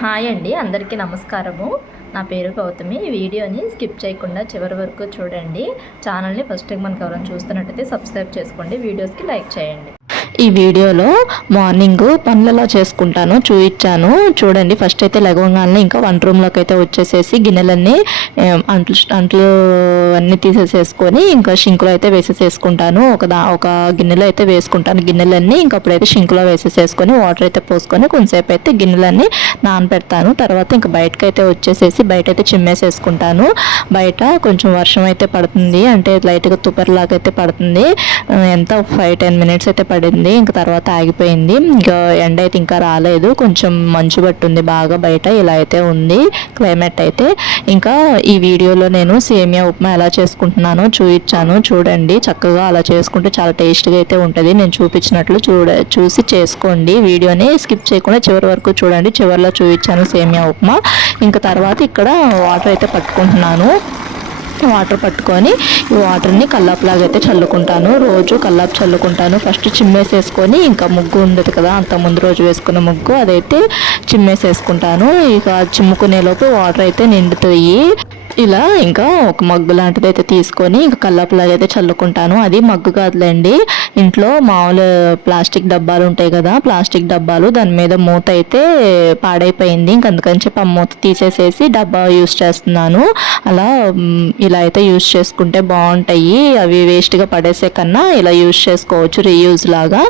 Hi అండి అందరికీ నమస్కారము. నా పేరు గౌతమి. ఈ వీడియోని స్కిప్ చేయకుండా చివరి వరకు చూడండి. ఛానల్ని ఫస్ట్ టైం మనకు ఎవరైనా చూస్తున్నట్టయితే సబ్స్క్రైబ్ చేసుకోండి. వీడియోస్కి లైక్ చేయండి. ఈ వీడియోలో మార్నింగ్ పనులలో చేసుకుంటాను చూయించాను చూడండి ఫస్ట్ అయితే లెగవగానే ఇంకా వంట రూమ్లోకి అయితే వచ్చేసేసి గిన్నెలన్నీ అంట్లు అంట్లు అన్నీ తీసేసేసుకొని ఇంకా షింకులో అయితే వేసేసేసుకుంటాను. ఒక దా ఒక గిన్నెలో అయితే వేసుకుంటాను. గిన్నెలన్నీ ఇంకా అప్పుడైతే షింకులో వేసేసేసుకొని వాటర్ అయితే పోసుకొని కొంతసేపు అయితే గిన్నెలన్నీ నానబెడతాను. తర్వాత ఇంకా బయటకు అయితే వచ్చేసేసి బయట అయితే చిమ్మేసేసుకుంటాను. బయట కొంచెం వర్షం అయితే పడుతుంది అంటే లైట్గా తుపర్లాగా అయితే పడుతుంది. ఎంత ఫైవ్ టెన్ మినిట్స్ అయితే పడింది. ఇంకా తర్వాత ఆగిపోయింది. ఇంకా ఎండ అయితే ఇంకా రాలేదు. కొంచెం మంచు పట్టుంది బాగా బయట. ఇలా అయితే ఉంది. క్లైమేట్ అయితే. ఇంకా ఈ వీడియోలో నేను సేమియా ఉప్మా ఎలా చేసుకుంటున్నానో చూపించాను. చూడండి. చక్కగా అలా చేసుకుంటే చాలా టేస్ట్గా అయితే ఉంటుంది. నేను చూపించినట్లు చూడ చూసి చేసుకోండి. వీడియోని స్కిప్ చేయకుండా చివరి వరకు చూడండి. చివరిలో చూపించాను సేమియా ఉప్మా. ఇంకా తర్వాత ఇక్కడ వాటర్ అయితే పట్టుకుంటున్నాను. వాటర్ పట్టుకొని ఈ వాటర్ని కల్లాపులాగా అయితే చల్లుకుంటాను. రోజు కల్లాపు చల్లుకుంటాను. ఫస్ట్ చిమ్మేసేసుకొని ఇంకా ముగ్గు ఉండదు కదా అంత ముందు రోజు వేసుకున్న ముగ్గు అదైతే చిమ్మేసేసుకుంటాను. ఇక చిమ్ముకునే లోపు వాటర్ అయితే నిండుతాయి. ఇలా ఇంకా ఒక మగ్గు లాంటిది అయితే తీసుకొని ఇంకా కల్లాపులాగా అయితే చల్లుకుంటాను. అది మగ్గు కాదులేండి. ఇంట్లో మామూలు ప్లాస్టిక్ డబ్బాలు ఉంటాయి కదా ప్లాస్టిక్ డబ్బాలు దాని మీద మూత అయితే పాడైపోయింది. ఇంక అందుకని చెప్పి ఆ మూత తీసేసేసి డబ్బా యూస్ చేస్తున్నాను. అలా ఇలా అయితే యూస్ చేసుకుంటే బాగుంటాయి. అవి వేస్ట్గా పడేసే కన్నా ఇలా యూస్ చేసుకోవచ్చు రీయూజ్ లాగా.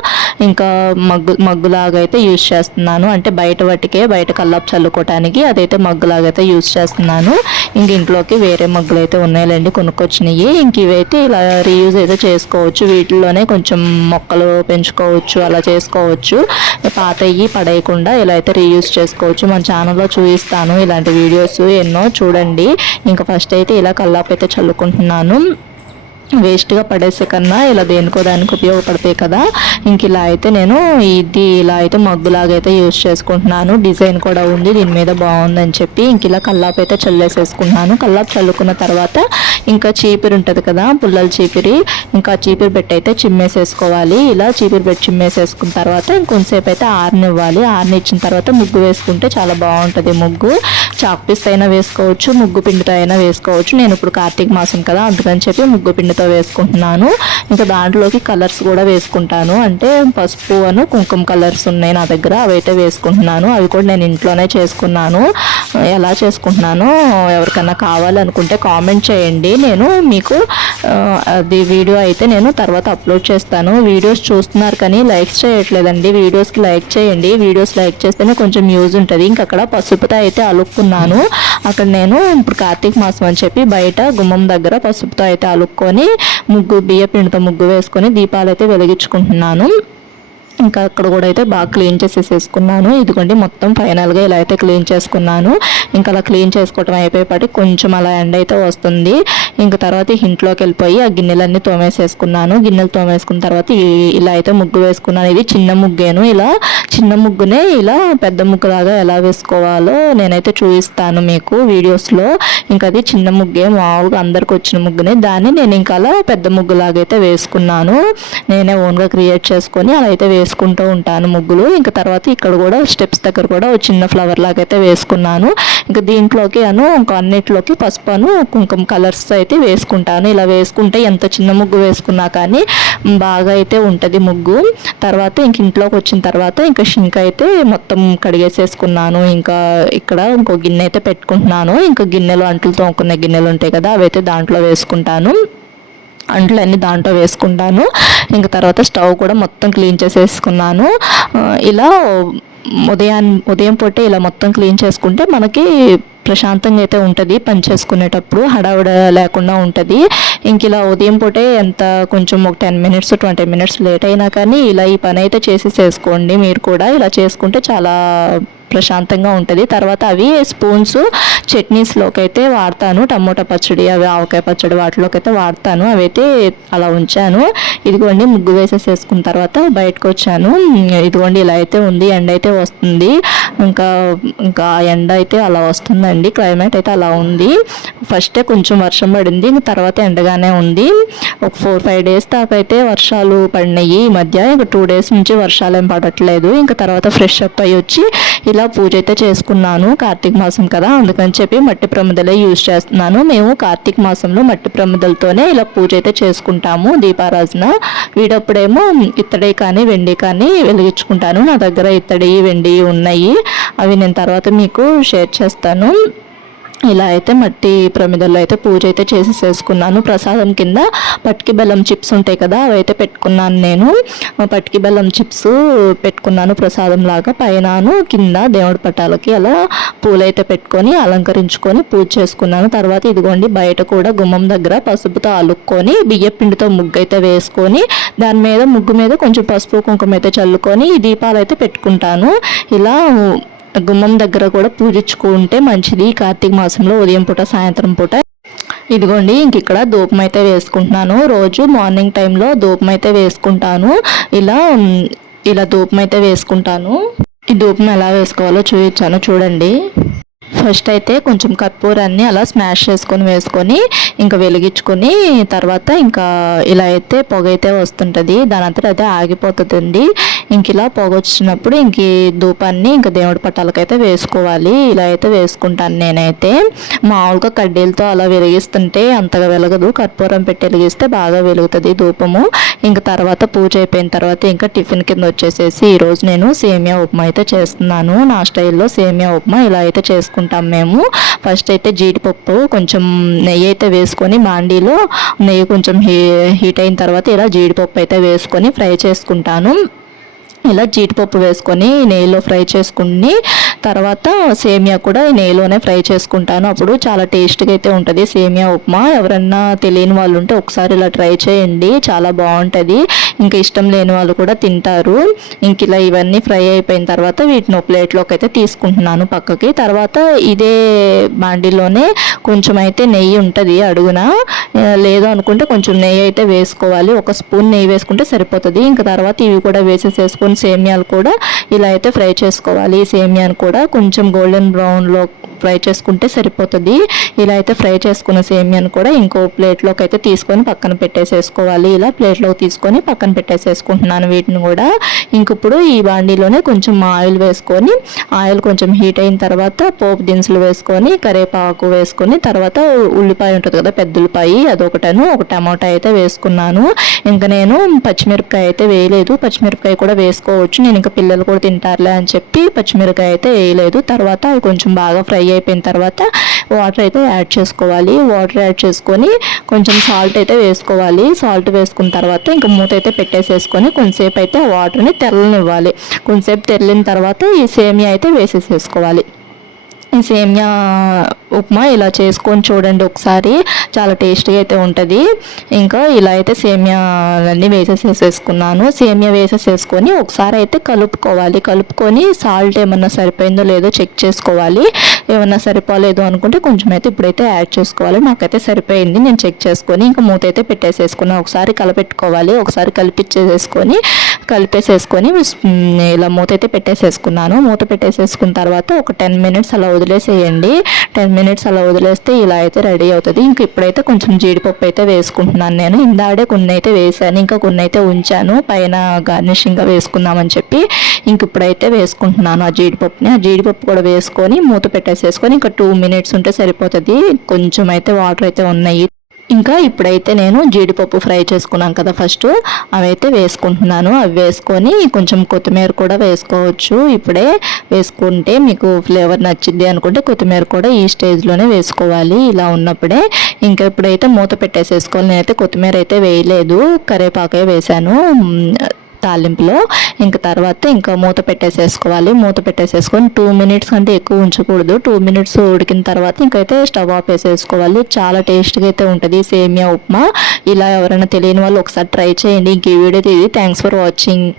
ఇంకా మగ్గు మగ్గులాగా అయితే యూస్ చేస్తున్నాను. అంటే బయట వాటికే బయట కల్లాపు చల్లుకోవటానికి అదైతే మగ్గులాగా అయితే యూస్ చేస్తున్నాను. ఇంక ఇంట్లో ఇంట్లోకి వేరే మగ్గులు అయితే ఉన్నాయిలేండి కొనుక్కొచ్చినాయి ఇంక ఇవైతే ఇలా రీయూజ్ అయితే చేసుకోవచ్చు. వీటిల్లోనే కొంచెం మొక్కలు పెంచుకోవచ్చు అలా చేసుకోవచ్చు. పాతయ్యి పడేయకుండా ఇలా అయితే రీయూజ్ చేసుకోవచ్చు. మన ఛానల్లో చూపిస్తాను ఇలాంటి వీడియోస్ ఎన్నో చూడండి. ఇంకా ఫస్ట్ అయితే ఇలా కల్లాపు అయితే చల్లుకుంటున్నాను. వేస్ట్గా పడేసే కన్నా ఇలా దేనికో దానికి ఉపయోగపడతాయి కదా. ఇంక ఇలా అయితే నేను ఇది ఇలా అయితే మగ్గులాగా అయితే యూజ్ చేసుకుంటున్నాను. డిజైన్ కూడా ఉంది దీని మీద బాగుందని చెప్పి ఇంక ఇలా కల్లాపు అయితే చల్లేసేసుకున్నాను కల్లాపు చల్లుకున్న తర్వాత ఇంకా చీపిరి ఉంటుంది కదా పుల్లల చీపిరి ఇంకా చీపిరి పెట్టి అయితే చిమ్మేసేసుకోవాలి. ఇలా చీపిరి పెట్టి చిమ్మేసేసుకున్న తర్వాత ఇంకొంతసేపు అయితే ఆరనివ్వాలి. ఆరనిచ్చిన తర్వాత ముగ్గు వేసుకుంటే చాలా బాగుంటుంది ముగ్గు. చాక్ పీస్ అయినా వేసుకోవచ్చు ముగ్గు పిండితో అయినా వేసుకోవచ్చు. నేను ఇప్పుడు కార్తీక మాసం కదా అందుకని చెప్పి ముగ్గు పిండితో వేసుకుంటున్నాను. ఇంకా దాంట్లోకి కలర్స్ కూడా వేసుకుంటాను. అంటే పసుపు అను కుంకుమ కలర్స్ ఉన్నాయి నా దగ్గర అవైతే వేసుకుంటున్నాను. అవి కూడా నేను ఇంట్లోనే చేసుకున్నాను. ఎలా చేసుకుంటున్నాను ఎవరికైనా కావాలనుకుంటే కామెంట్ చేయండి. నేను మీకు అది వీడియో అయితే నేను తర్వాత అప్లోడ్ చేస్తాను. వీడియోస్ చూస్తున్నారు కానీ లైక్స్ చేయట్లేదండి. వీడియోస్కి లైక్ చేయండి. వీడియోస్ లైక్ చేస్తేనే కొంచెం యూజ్ ఉంటుంది. ఇంక అక్కడ పసుపుతో అయితే అలుక్కున్నాను. అక్కడ నేను ఇప్పుడు కార్తీక మాసం అని చెప్పి బయట గుమ్మం దగ్గర పసుపుతో అయితే అలుక్కొని ముగ్గు బియ్య పిండితో ముగ్గు వేసుకొని దీపాలు అయితే వెలిగించుకుంటున్నాను. ఇంకా అక్కడ కూడా అయితే బాగా క్లీన్ చేసేసేసుకున్నాను. ఇదిగోండి మొత్తం ఫైనల్గా ఇలా అయితే క్లీన్ చేసుకున్నాను. ఇంకా అలా క్లీన్ చేసుకోవటం అయిపోయేపాటి కొంచెం అలా ఎండ అయితే వస్తుంది. ఇంకా తర్వాత ఇంట్లోకి వెళ్ళిపోయి ఆ గిన్నెలన్నీ తోమేసేసుకున్నాను. గిన్నెలు తోమేసుకున్న తర్వాత ఇలా అయితే ముగ్గు వేసుకున్నాను. ఇది చిన్న ముగ్గేను. ఇలా చిన్న ముగ్గునే ఇలా పెద్ద ముగ్గులాగా ఎలా వేసుకోవాలో నేనైతే చూపిస్తాను మీకు వీడియోస్లో. ఇంకా అది చిన్న ముగ్గే మామూలుగా అందరికి వచ్చిన ముగ్గునే. దాన్ని నేను ఇంకా అలా పెద్ద ముగ్గులాగా అయితే వేసుకున్నాను. నేనే ఓన్గా క్రియేట్ చేసుకొని అలా అయితే వేసుకుంటూ ఉంటాను ముగ్గులు. ఇంకా తర్వాత ఇక్కడ కూడా స్టెప్స్ దగ్గర కూడా ఒక చిన్న ఫ్లవర్ లాగా అయితే వేసుకున్నాను. ఇంకా దీంట్లోకి అను ఇంకా అన్నిట్లోకి పసుపు అను కుంకుమ కలర్స్ అయితే వేసుకుంటాను. ఇలా వేసుకుంటే ఎంత చిన్న ముగ్గు వేసుకున్నా కానీ బాగా అయితే ఉంటుంది ముగ్గు. తర్వాత ఇంక ఇంట్లోకి వచ్చిన తర్వాత ఇంకా షింక్ అయితే మొత్తం కడిగేసేసుకున్నాను. ఇంకా ఇక్కడ ఇంకో గిన్నె అయితే పెట్టుకుంటున్నాను. ఇంకా గిన్నెలు అంట్లు తోముకునే గిన్నెలు ఉంటాయి కదా అవైతే దాంట్లో వేసుకుంటాను. అంట్లన్నీ దాంట్లో వేసుకుంటాను. ఇంకా తర్వాత స్టవ్ కూడా మొత్తం క్లీన్ చేసేసుకున్నాను. ఇలా ఉదయాన్ ఉదయం పూటే ఇలా మొత్తం క్లీన్ చేసుకుంటే మనకి ప్రశాంతంగా అయితే ఉంటుంది పని చేసుకునేటప్పుడు. హడావిడ లేకుండా ఉంటుంది. ఇంక ఇలా ఉదయం పూటే ఎంత కొంచెం ఒక ten minutes twenty minutes late అయినా కానీ ఇలా ఈ పని అయితే చేసి చేసుకోండి మీరు కూడా. ఇలా చేసుకుంటే చాలా ప్రశాంతంగా ఉంటుంది. తర్వాత అవి స్పూన్స్ చట్నీస్లోకి అయితే వాడతాను. టమోటా పచ్చడి అవి ఆవకాయ పచ్చడి వాటిలోకి అయితే వాడతాను. అవి అయితే అలా ఉంచాను. ఇదిగోండి ముగ్గు వేసేసేసుకున్న తర్వాత బయటకు వచ్చాను ఇదిగోండి ఇలా అయితే ఉంది. ఎండ అయితే వస్తుంది. ఇంకా ఇంకా ఆ ఎండ అయితే అలా వస్తుందండి. క్లైమేట్ అయితే అలా ఉంది. ఫస్టే కొంచెం వర్షం పడింది. ఇంకా తర్వాత ఎండగానే ఉంది. ఒక ఫోర్ ఫైవ్ డేస్ దాకా అయితే వర్షాలు పడినాయి ఈ మధ్య. ఇంకా టూ డేస్ నుంచి వర్షాలు ఏం పడట్లేదు. ఇంకా తర్వాత ఫ్రెష్ అప్ అయ్యి వచ్చి ఇలా ఇలా పూజ అయితే చేసుకున్నాను. కార్తీక మాసం కదా అందుకని చెప్పి మట్టి ప్రమిదలే యూజ్ చేస్తున్నాను. మేము కార్తీక మాసంలో మట్టి ప్రమిదలతోనే ఇలా పూజ అయితే చేసుకుంటాము. దీపారాజన వీడప్పుడేమో ఇత్తడి కానీ వెండి కానీ వెలిగించుకుంటాను. నా దగ్గర ఇత్తడి వెండి ఉన్నాయి. అవి నేను తర్వాత మీకు షేర్ చేస్తాను. ఇలా అయితే మట్టి ప్రమిదల్లో అయితే పూజ అయితే చేసేసేసుకున్నాను ప్రసాదం కింద పట్టికి బెల్లం చిప్స్ ఉంటాయి కదా అవి అయితే పెట్టుకున్నాను నేను. పట్టికి బెల్లం చిప్స్ పెట్టుకున్నాను ప్రసాదం లాగా. పైనను కింద దేవుడి పటాలకి అలా పూలైతే పెట్టుకొని అలంకరించుకొని పూజ చేసుకున్నాను. తర్వాత ఇదిగోండి బయట కూడా గుమ్మం దగ్గర పసుపుతో అలుక్కొని బియ్య పిండితో ముగ్గు అయితే వేసుకొని దాని మీద ముగ్గు మీద కొంచెం పసుపు కుంకుమ అయితే చల్లుకొని దీపాలు అయితే పెట్టుకుంటాను. ఇలా గుమ్మం దగ్గర కూడా పూజించుకుంటే మంచిది. కార్తీక మాసంలో ఉదయం పూట సాయంత్రం పూట. ఇదిగోండి ఇంక ఇక్కడ ధూపం అయితే వేసుకుంటున్నాను. రోజు మార్నింగ్ టైంలో ధూపం అయితే వేసుకుంటాను. ఇలా ఇలా ధూపం అయితే వేసుకుంటాను. ఈ ధూపం ఎలా వేసుకోవాలో చూపించాను. చూడండి. ఫస్ట్ అయితే కొంచెం కర్పూరాన్ని అలా స్మాష్ చేసుకొని వేసుకొని ఇంకా వెలిగించుకొని తర్వాత ఇంకా ఇలా అయితే పొగ అయితే వస్తుంటుంది. దాని అంతా అయితే ఆగిపోతుందండి. ఇంక ఇలా పొగ వచ్చినప్పుడు ఇంక ఈ ధూపాన్ని ఇంకా దేవుడి పట్టాలకైతే వేసుకోవాలి. ఇలా అయితే వేసుకుంటాను నేనైతే. మామూలుగా కడ్డీలతో అలా వెలిగిస్తుంటే అంతగా వెలగదు. కర్పూరం పెట్టి వెలిగిస్తే బాగా వెలుగుతుంది ధూపము. ఇంకా తర్వాత పూజ అయిపోయిన తర్వాత ఇంకా టిఫిన్ కింద వచ్చేసేసి ఈరోజు నేను సేమియా ఉప్మా అయితే చేస్తున్నాను. నా స్టైల్లో సేమియా ఉప్మా ఇలా అయితే చేసుకుంటాను చేసుకుంటాం మేము. ఫస్ట్ అయితే జీడిపప్పు కొంచెం నెయ్యి అయితే వేసుకొని బాండీలో నెయ్యి కొంచెం హీ హీట్ అయిన తర్వాత ఇలా జీడిపప్పు అయితే వేసుకొని ఫ్రై చేసుకుంటాను. ఇలా జీడిపప్పు వేసుకొని నెయ్యిలో ఫ్రై చేసుకుని తర్వాత సేమియా కూడా నెయ్యిలోనే ఫ్రై చేసుకుంటాను. అప్పుడు చాలా టేస్ట్గా అయితే ఉంటుంది సేమియా ఉప్మా. ఎవరన్నా తెలియని వాళ్ళు ఉంటే ఒకసారి ఇలా ట్రై చేయండి. చాలా బాగుంటుంది. ఇంకా ఇష్టం లేని వాళ్ళు కూడా తింటారు. ఇంక ఇలా ఇవన్నీ ఫ్రై అయిపోయిన తర్వాత వీటిని ఒక ప్లేట్లోకి అయితే తీసుకుంటున్నాను పక్కకి. తర్వాత ఇదే బాండీలోనే కొంచెం అయితే నెయ్యి ఉంటుంది అడుగున. లేదు అనుకుంటే కొంచెం నెయ్యి అయితే వేసుకోవాలి. ఒక స్పూన్ నెయ్యి వేసుకుంటే సరిపోతుంది. ఇంకా తర్వాత ఇవి కూడా వేసేసేసుకొని సేమియాలు కూడా ఇలా అయితే ఫ్రై చేసుకోవాలి. ఈ సేమియాను కూడా కొంచెం గోల్డెన్ బ్రౌన్లో ఫ్రై చేసుకుంటే సరిపోతుంది. ఇలా అయితే ఫ్రై చేసుకున్న సేమియాను కూడా ఇంకో ప్లేట్లోకి అయితే తీసుకొని పక్కన పెట్టేసేసుకోవాలి. ఇలా ప్లేట్లోకి తీసుకొని పక్కన పెట్టేసేసుకుంటున్నాను వీటిని కూడా. ఇంక ఇప్పుడు ఈ బాండీలోనే కొంచెం ఆయిల్ వేసుకొని ఆయిల్ కొంచెం హీట్ అయిన తర్వాత పోపు దినుసులు వేసుకొని కరివేపాకు వేసుకొని తర్వాత ఉల్లిపాయ ఉంటుంది కదా పెద్ద ఉల్లిపాయ అదొకటను ఒక టమాటా అయితే వేసుకున్నాను. ఇంకా నేను పచ్చిమిరపకాయ అయితే వేయలేదు. పచ్చిమిరపకాయ కూడా వేసుకోవచ్చు. నేను ఇంకా పిల్లలు కూడా తింటారులే అని చెప్పి పచ్చిమిరపకాయ అయితే వేయలేదు. తర్వాత అవి కొంచెం బాగా ఫ్రై అయిపోయిన తర్వాత వాటర్ అయితే యాడ్ చేసుకోవాలి. వాటర్ యాడ్ చేసుకొని కొంచెం సాల్ట్ అయితే వేసుకోవాలి. సాల్ట్ వేసుకున్న తర్వాత ఇంకా మూత అయితే పెట్టేసేసుకొని కొంతసేపు అయితే వాటర్ని తెల్లనివ్వాలి. కొంతసేపు తెల్లిన తర్వాత ఈ సేమియా అయితే వేసేసేసుకోవాలి. ఈ సేమియా ఉప్మా ఇలా చేసుకొని చూడండి ఒకసారి. చాలా టేస్టీగా అయితే ఉంటుంది. ఇంకా ఇలా అయితే సేమియా అన్నీ వేసేసేసుకున్నాను. సేమియా వేసేసేసుకొని ఒకసారి అయితే కలుపుకోవాలి. కలుపుకొని సాల్ట్ ఏమన్నా సరిపోయిందో లేదో చెక్ చేసుకోవాలి. ఏమన్నా సరిపోలేదు అనుకుంటే కొంచెం అయితే ఇప్పుడైతే యాడ్ చేసుకోవాలి. నాకైతే సరిపోయింది. నేను చెక్ చేసుకొని ఇంకా మూత అయితే పెట్టేసేసుకున్నాను ఒకసారి కలపెట్టుకోవాలి. ఒకసారి కలిపించేసేసుకొని కలిపేసేసుకొని ఇలా మూత అయితే పెట్టేసేసుకున్నాను. మూత పెట్టేసేసుకున్న తర్వాత ఒక టెన్ మినిట్స్ అలా వదిలేసేయండి. టెన్ మినిట్స్ అలా వదిలేస్తే ఇలా అయితే రెడీ అవుతుంది. ఇంక ఇప్పుడైతే కొంచెం జీడిపప్పు అయితే వేసుకుంటున్నాను నేను. ఇందాడే కొన్ని అయితే వేసాను. ఇంకా కొన్ని అయితే ఉంచాను. పైన గార్నిషింగ్గా వేసుకుందామని చెప్పి ఇంక ఇప్పుడైతే వేసుకుంటున్నాను ఆ జీడిపప్పుని. ఆ జీడిపప్పు కూడా వేసుకొని మూత పెట్టేసేసుకొని ఇంకా టూ మినిట్స్ ఉంటే సరిపోతుంది. కొంచెం అయితే వాటర్ అయితే ఉన్నాయి. ఇంకా ఇప్పుడైతే నేను జీడిపప్పు ఫ్రై చేసుకున్నాను కదా ఫస్ట్. అవైతే వేసుకుంటున్నాను. అవి వేసుకొని కొంచెం కొత్తిమీర కూడా వేసుకోవచ్చు. ఇప్పుడే వేసుకుంటే మీకు ఫ్లేవర్ నచ్చింది అనుకుంటే కొత్తిమీర కూడా ఈ స్టేజ్లోనే వేసుకోవాలి. ఇలా ఉన్నప్పుడే ఇంకా ఇప్పుడైతే మూత పెట్టేసేసుకోవాలి నేనైతే కొత్తిమీర అయితే వేయలేదు. కరివేపాకే వేశాను. తాలింపులో. ఇంకా తర్వాత ఇంకా మూత పెట్టేసేసుకోవాలి. మూత పెట్టేసేసుకొని టూ మినిట్స్ కంటే ఎక్కువ ఉంచకూడదు. టూ మినిట్స్ ఉడికిన తర్వాత ఇంకైతే స్టవ్ ఆఫ్ వేసేసుకోవాలి చాలా టేస్ట్గా అయితే ఉంటుంది. సేమియా ఉప్మా. ఇలా ఎవరైనా తెలియని వాళ్ళు ఒకసారి ట్రై చేయండి. ఇంక ఈ వీడియో ఇది థ్యాంక్స్ ఫర్ వాచింగ్.